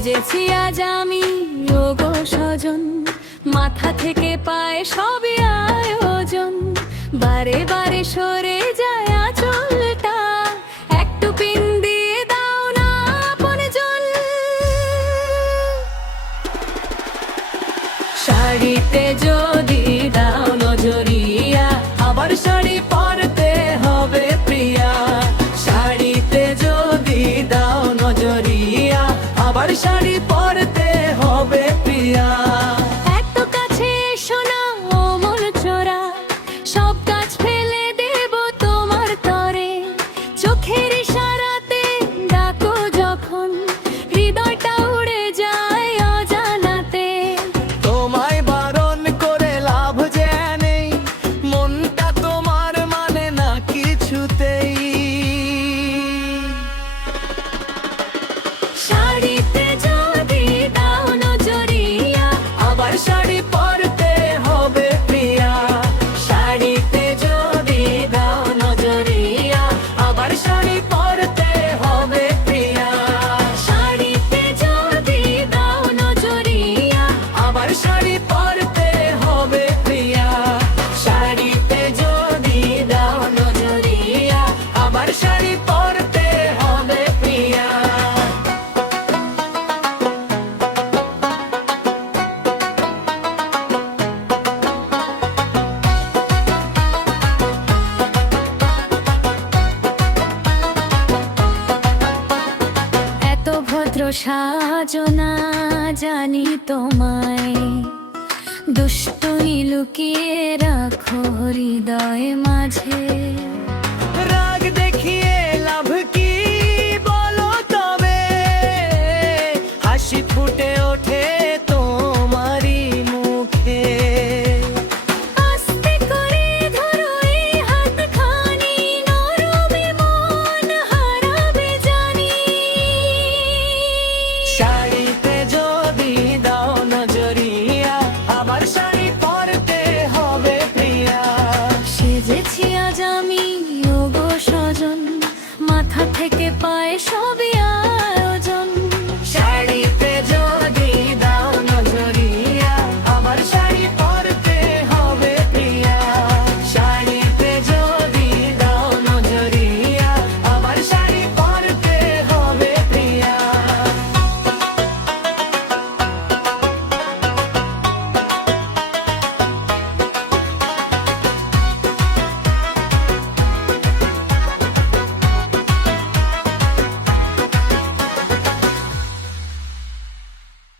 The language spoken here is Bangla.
সেজেছি আজ আমি ওগো সজন, মাথা থেকে পায়ে সবই আয়োজন। বারে বারে সরে যায় আঁচলটা, একটু পিন দিয়ে দাও না আপনজন। শাড়িতে যদি দাও নজরিয়া, আবার শাড়ি পরতে হবে প্রিয়া। শাড়িতে যদি দাও নজরিয়া, আবার শাড়ি পরতে হবে প্রিয়া। এত কাছে এসো না ও মন চোরা, সব কাজ ফেলে দেব তোমার তরে। চোখের ইশারাতে ডাকো যখন, হৃদয়টা উড়ে যায় অজানাতে। তোমায় বারণ করে লাভ যে নেই, মনটা তোমার মানে না কিছুতেই। শাড়িতে যদি দাও নজরিয়া, আবার শাড়ি পরতে হবে প্রিয়া। শাড়িতে যদি দাও নজরিয়া, আবার শাড়ি পরতে হবে প্রিয়া। শাড়িতে যদি দাও নজরিয়া, আবার শাড়ি পরতে হবে প্রিয়া। শাড়িতে যদি দাও নজরিয়া, আবার শাড়ি পরতে হবে প্রিয়া। এত ভদ্র সাজনা জানি তোমায়, দুষ্টুই লুকিয়ে রাখো হৃদয় মাঝে। রাগ দেখিয়ে লাভ কি বলো তবে, হাসি ফুটে ওঠে তোমারই মুখে। আস্তে করে ধরো এই হাতখানি, নরমে মন হারাবে জানি। শাড়িতে যদি দাও নজরিয়া, আবার শাড়ি পরতে হবে প্রিয়া। সেজেছি আজ আমি ওগো সজন, মাথা থেকে পায়ে সব